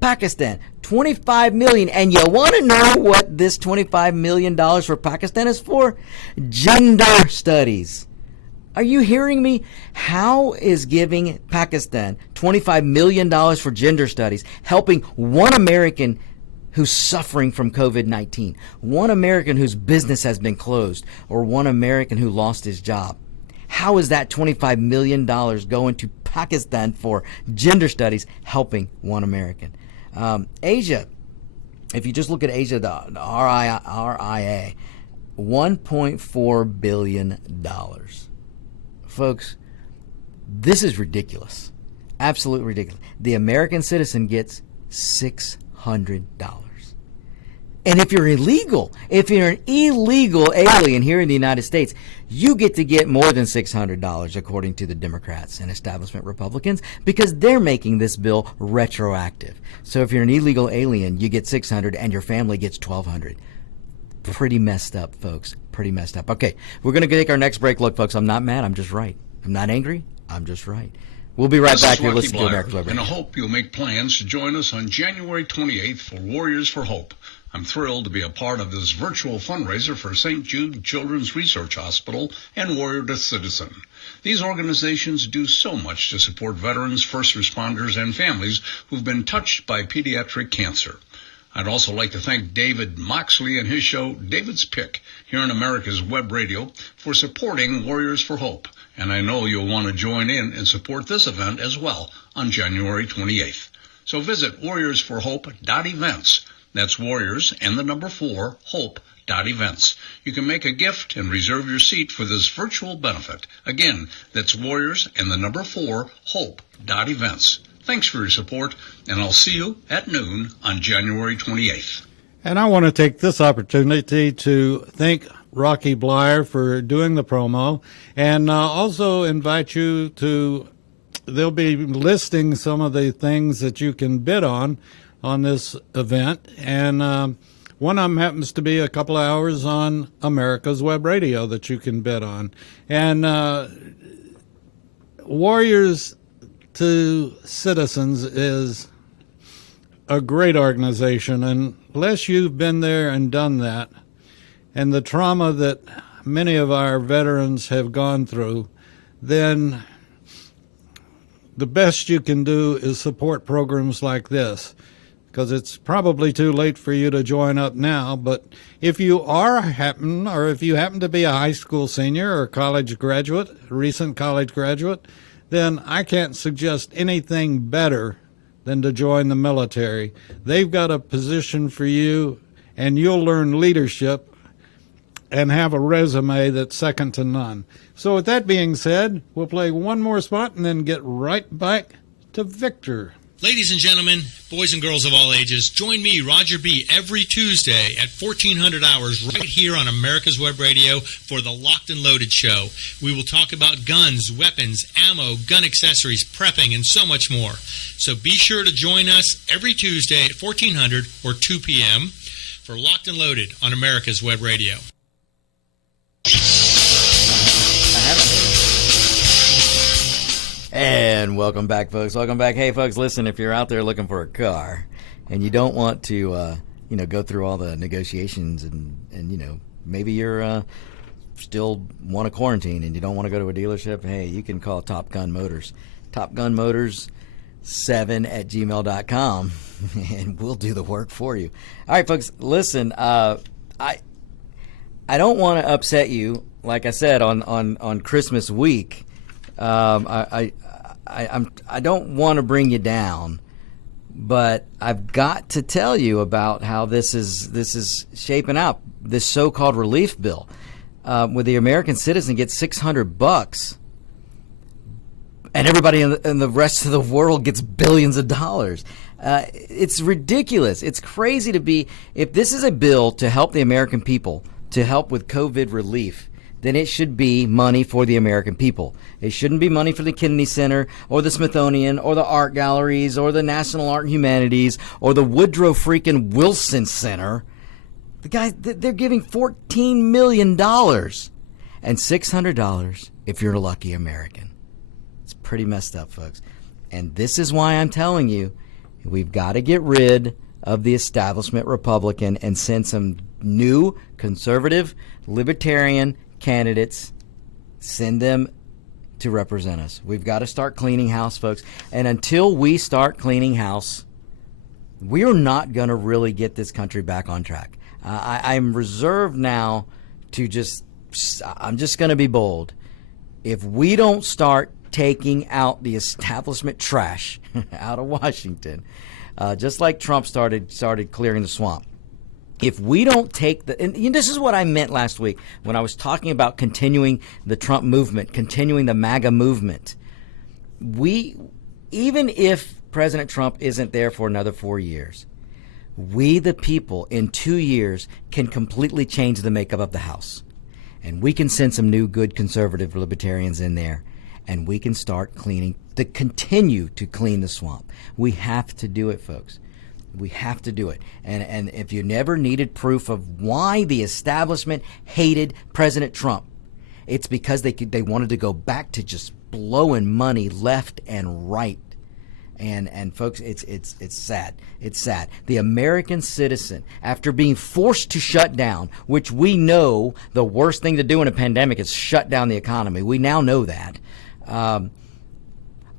Pakistan, $25 million. And you want to know what this $25 million for Pakistan is for? Gender studies. Are you hearing me? How is giving Pakistan $25 million for gender studies helping one American who's suffering from COVID-19, one American whose business has been closed, or one American who lost his job? How is that $25 million going to Pakistan for gender studies helping one American? Asia, if you just look at Asia, the RIA, $1.4 billion. Folks, this is ridiculous. Absolutely ridiculous. The American citizen gets $600. And if you're illegal, if you're an illegal alien here in the United States, you get to get more than $600, according to the Democrats and establishment Republicans, because they're making this bill retroactive. So if you're an illegal alien, you get $600 and your family gets $1,200. Pretty messed up, folks. Pretty messed up. Okay, we're going to take our next break. Look, folks, I'm not mad. I'm just right. I'm not angry. I'm just right. We'll be right back. You're listening to America's Web Radio. And I hope you'll make plans to join us on January 28th for Warriors for Hope. I'm thrilled to be a part of this virtual fundraiser for St. Jude Children's Research Hospital and Warrior to Citizen. These organizations do so much to support veterans, first responders, and families who've been touched by pediatric cancer. I'd also like to thank David Moxley and his show, David's Pick, here on America's Web Radio, for supporting Warriors for Hope. And I know you'll want to join in and support this event as well on January 28th. So visit warriorsforhope.events. That's Warriors and the number 4, Hope.events. Events. You can make a gift and reserve your seat for this virtual benefit. Again, that's Warriors and the number 4, Hope.Events. Thanks for your support, and I'll see you at noon on January 28th. And I want to take this opportunity to thank Rocky Bleier for doing the promo, and also invite you to, they'll be listing some of the things that you can bid on this event, and one of them happens to be a couple of hours on America's Web Radio that you can bid on. And Warriors to Citizens is a great organization, and unless you've been there and done that, and the trauma that many of our veterans have gone through, then the best you can do is support programs like this, because it's probably too late for you to join up now. But if you happen to be a high school senior or college graduate, recent college graduate, then I can't suggest anything better than to join the military. They've got a position for you, and you'll learn leadership and have a resume that's second to none. So with that being said, we'll play one more spot and then get right back to Victor. Ladies and gentlemen, boys and girls of all ages, join me, Roger B., every Tuesday at 1400 hours right here on America's Web Radio for the Locked and Loaded Show. We will talk about guns, weapons, ammo, gun accessories, prepping, and so much more. So be sure to join us every Tuesday at 1400 or 2 p.m. for Locked and Loaded on America's Web Radio. And welcome back, folks. Welcome back. Hey, folks, listen, if you're out there looking for a car and you don't want to, go through all the negotiations and maybe you're still want to quarantine and you don't want to go to a dealership, hey, you can call Top Gun Motors. Top Gun Motors 7@gmail.com, and we'll do the work for you. All right, folks, listen, I don't want to upset you, like I said, on Christmas week. I don't want to bring you down, but I've got to tell you about how this is shaping up. This so-called relief bill, where the American citizen gets $600, and everybody in the rest of the world gets billions of dollars. It's ridiculous. It's crazy to be. If this is a bill to help the American people, to help with COVID relief, then it should be money for the American people. It shouldn't be money for the Kennedy Center or the Smithsonian or the art galleries or the National Art and Humanities or the Woodrow freaking Wilson Center. The guys, they're giving $14 million and $600 if you're a lucky American. It's pretty messed up, folks. And this is why I'm telling you, we've got to get rid of the establishment Republican and send some new conservative, libertarian candidates, send them to represent us. We've got to start cleaning house, folks. And until we start cleaning house, we are not going to really get this country back on track. I'm reserved now to I'm just going to be bold. If we don't start taking out the establishment trash out of Washington, just like Trump started clearing the swamp, if we don't take and this is what I meant last week when I was talking about continuing the Trump movement, continuing the MAGA movement. Even if President Trump isn't there for another 4 years, we the people in 2 years can completely change the makeup of the House. And we can send some new good conservative libertarians in there, and we can start continue to clean the swamp. We have to do it, folks. We have to do it. And if you never needed proof of why the establishment hated President Trump, it's because they wanted to go back to just blowing money left and right. And folks, it's sad. It's sad. The American citizen, after being forced to shut down, which we know the worst thing to do in a pandemic is shut down the economy. We now know that.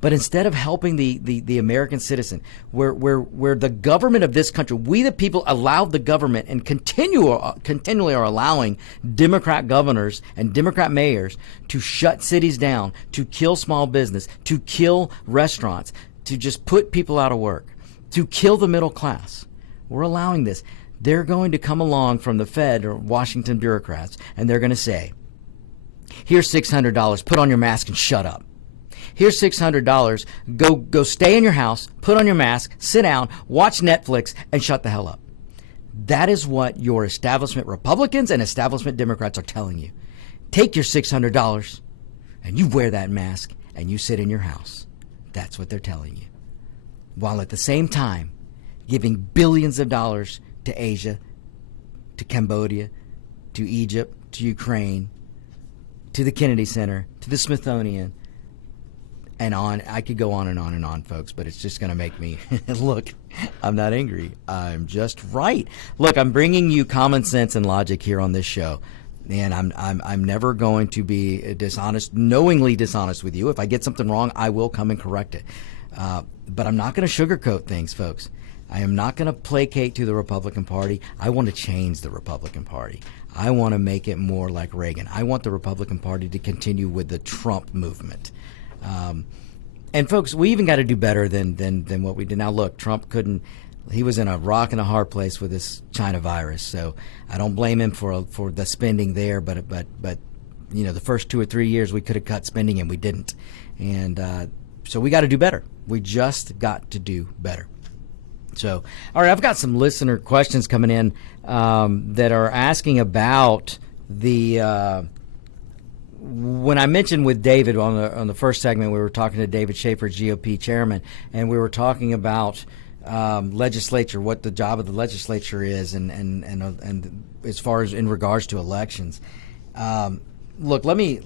But instead of helping the American citizen, where the government of this country, we the people allowed the government and continually are allowing Democrat governors and Democrat mayors to shut cities down, to kill small business, to kill restaurants, to just put people out of work, to kill the middle class. We're allowing this. they're going to come along from the Fed or Washington bureaucrats, and they're going to say, here's $600, put on your mask and shut up. Here's $600, go stay in your house, put on your mask, sit down, watch Netflix, and shut the hell up. That is what your establishment Republicans and establishment Democrats are telling you. Take your $600 and you wear that mask and you sit in your house. That's what they're telling you. While at the same time giving billions of dollars to Asia, to Cambodia, to Egypt, to Ukraine, to the Kennedy Center, to the Smithsonian, and on. I could go on and on and on, folks, but it's just going to make me look. I'm not angry. I'm just right. Look, I'm bringing you common sense and logic here on this show, and I'm never going to be dishonest, knowingly dishonest with you. If I get something wrong, I will come and correct it. But I'm not going to sugarcoat things, folks. I am not going to placate to the Republican Party. I want to change the Republican Party. I want to make it more like Reagan. I want the Republican Party to continue with the Trump movement. And folks, we even got to do better than what we did. Now, look, Trump couldn't. He was in a rock and a hard place with this China virus, so I don't blame him for the spending there. But you know, the first 2 or 3 years we could have cut spending and we didn't, and so we got to do better. We just got to do better. So, all right, I've got some listener questions coming in that are asking about the. When I mentioned with David on the first segment, we were talking to David Schaefer, GOP chairman, and we were talking about legislature, what the job of the legislature is, and as far as in regards to elections. Look, let me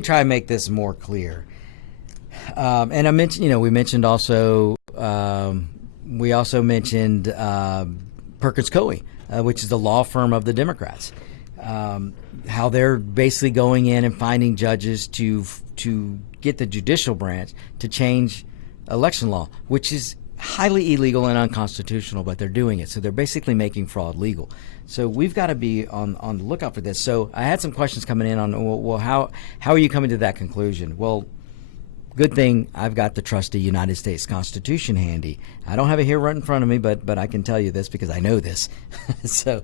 try and make this more clear. And I mentioned, we mentioned also we also mentioned Perkins Coie, which is the law firm of the Democrats. How they're basically going in and finding judges to get the judicial branch to change election law, which is highly illegal and unconstitutional, but they're doing it. So they're basically making fraud legal. So we've got to be on the lookout for this. So I had some questions coming in on, well, how are you coming to that conclusion? Well, good thing I've got the trusty United States Constitution handy. I don't have it here right in front of me, but I can tell you this because I know this. So,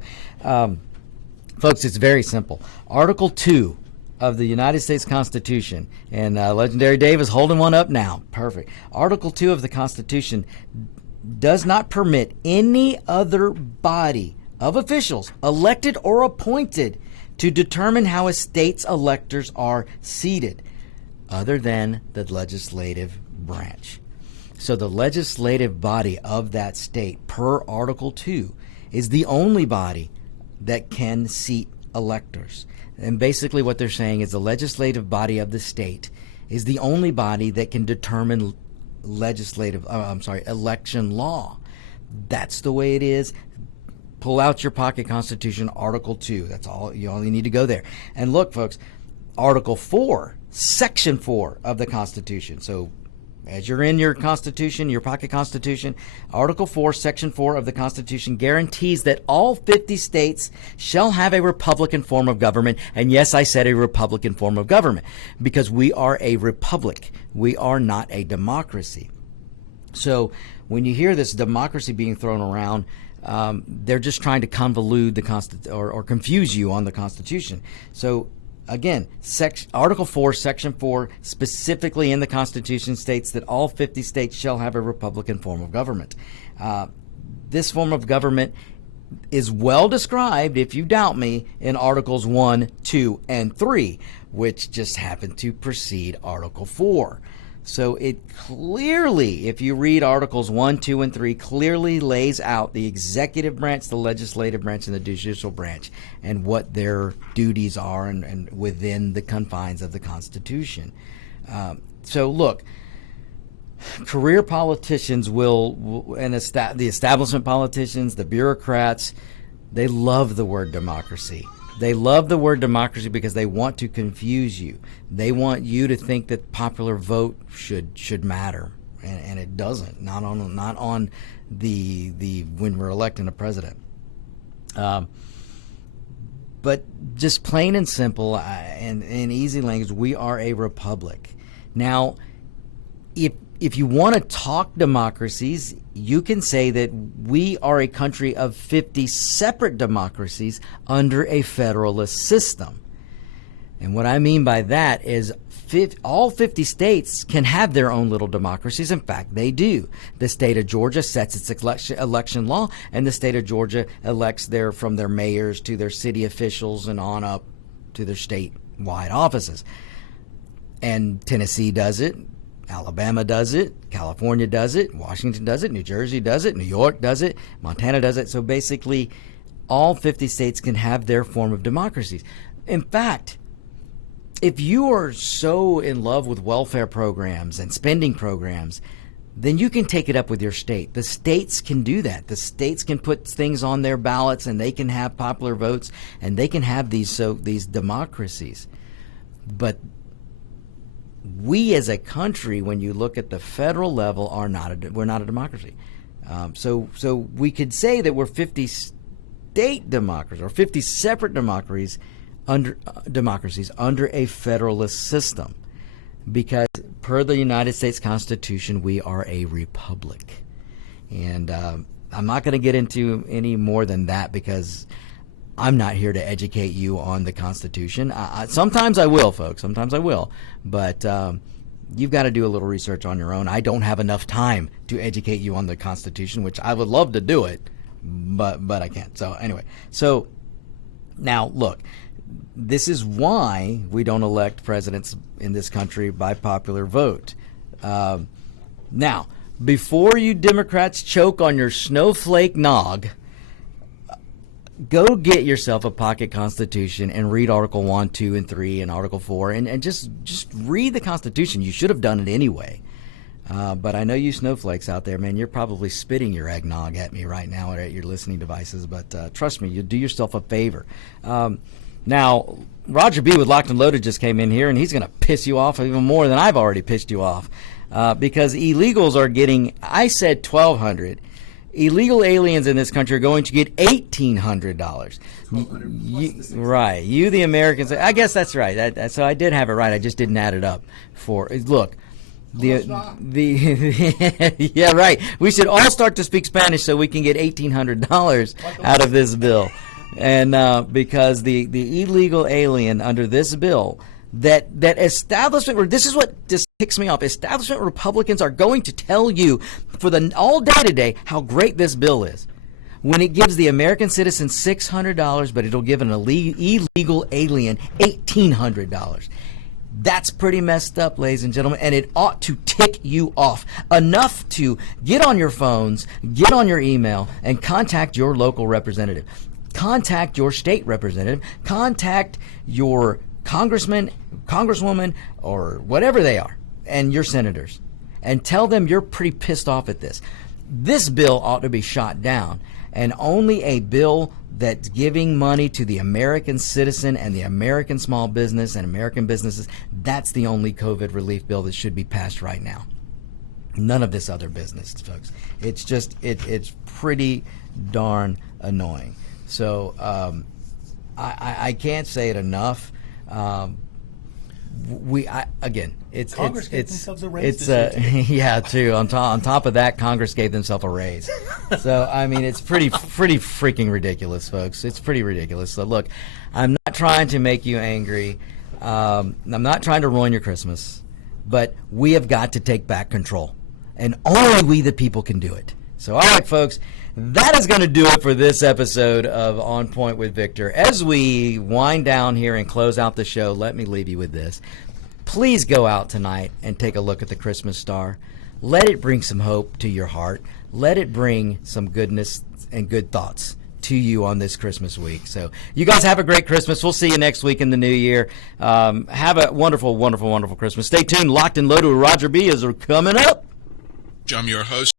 folks, it's very simple. Article 2 of the United States Constitution, and Legendary Dave is holding one up now. Perfect. Article 2 of the Constitution does not permit any other body of officials, elected or appointed, to determine how a state's electors are seated, other than the legislative branch. So the legislative body of that state, per Article 2, is the only body that can seat electors. And basically what they're saying is the legislative body of the state is the only body that can determine election law. That's the way it is. Pull out your pocket Constitution, Article 2. That's all. You only need to go there. And look, folks, Article 4, Section 4 of the Constitution. So as you're in your Constitution, your pocket Constitution, Article 4, Section 4 of the Constitution guarantees that all 50 states shall have a Republican form of government. And yes, I said a Republican form of government because we are a republic. We are not a democracy. So when you hear this democracy being thrown around, they're just trying to convolute the or confuse you on the Constitution. So again, Article 4, Section 4, specifically in the Constitution, states that all 50 states shall have a Republican form of government. This form of government is well described, if you doubt me, in Articles 1, 2, and 3, which just happen to precede Article 4. So it clearly, if you read Articles 1, 2, and 3, clearly lays out the executive branch, the legislative branch, and the judicial branch, and what their duties are and within the confines of the Constitution. So look, career politicians and the establishment politicians, the bureaucrats, they love the word democracy. They love the word democracy because they want to confuse you. They want you to think that popular vote should matter, and it doesn't. Not on the when we're electing a president. But just plain and simple and in easy language, we are a republic. Now, if if you want to talk democracies, you can say that we are a country of 50 separate democracies under a federalist system. And what I mean by that is all 50 states can have their own little democracies. In fact, they do. The state of Georgia sets its election law, and the state of Georgia elects from their mayors to their city officials and on up to their statewide offices. And Tennessee does it. Alabama does it, California does it, Washington does it, New Jersey does it, New York does it, Montana does it. So basically, all 50 states can have their form of democracies. In fact, if you are so in love with welfare programs and spending programs, then you can take it up with your state. The states can do that. The states can put things on their ballots, and they can have popular votes, and they can have these democracies. But we as a country, when you look at the federal level, we're not a democracy. So we could say that we're 50 state democracies or 50 separate democracies under a federalist system, because per the United States Constitution, we are a republic. And I'm not going to get into any more than that, because I'm not here to educate you on the Constitution. Sometimes I will, folks. Sometimes I will. But you've got to do a little research on your own. I don't have enough time to educate you on the Constitution, which I would love to do it, but I can't. So anyway, so now look, this is why we don't elect presidents in this country by popular vote. Now, before you Democrats choke on your snowflake nog, go get yourself a pocket Constitution and read Article 1, 2, and 3 and Article 4 and just read the Constitution. You should have done it anyway. But I know you snowflakes out there, man, you're probably spitting your eggnog at me right now at your listening devices. But trust me, you do yourself a favor. Now, Roger B. with Locked and Loaded just came in here, and he's going to piss you off even more than I've already pissed you off. Because illegals are getting, I said $1,200. Illegal aliens in this country are going to get $1,800. Right. You, the Americans, I guess that's right. So I did have it right. I just didn't add it up. Look, yeah, right. We should all start to speak Spanish so we can get $1,800 out of this bill. And because the illegal alien under this bill, that establishment, this is what just ticks me off, establishment Republicans are going to tell you for all day today how great this bill is, when it gives the American citizen $600, but it'll give an illegal alien $1,800. That's pretty messed up, ladies and gentlemen, and it ought to tick you off enough to get on your phones, get on your email, and contact your local representative. Contact your state representative. Contact your congressman, congresswoman, or whatever they are, and your senators, and tell them you're pretty pissed off at this. This bill ought to be shot down, and only a bill that's giving money to the American citizen and the American small business and American businesses, that's the only COVID relief bill that should be passed right now. None of this other business, folks. It's just, it's pretty darn annoying. So I can't say it enough. Congress gave themselves a raise. Yeah, too. On top of that, Congress gave themselves a raise. So I mean, it's pretty freaking ridiculous, folks. It's pretty ridiculous. So look, I'm not trying to make you angry. I'm not trying to ruin your Christmas, but we have got to take back control, and only we the people can do it. So all right, folks. That is going to do it for this episode of On Point with Victor. As we wind down here and close out the show, let me leave you with this. Please go out tonight and take a look at the Christmas star. Let it bring some hope to your heart. Let it bring some goodness and good thoughts to you on this Christmas week. So you guys have a great Christmas. We'll see you next week in the new year. Have a wonderful, wonderful, wonderful Christmas. Stay tuned. Locked and Loaded with Roger B. is coming up. I'm your host.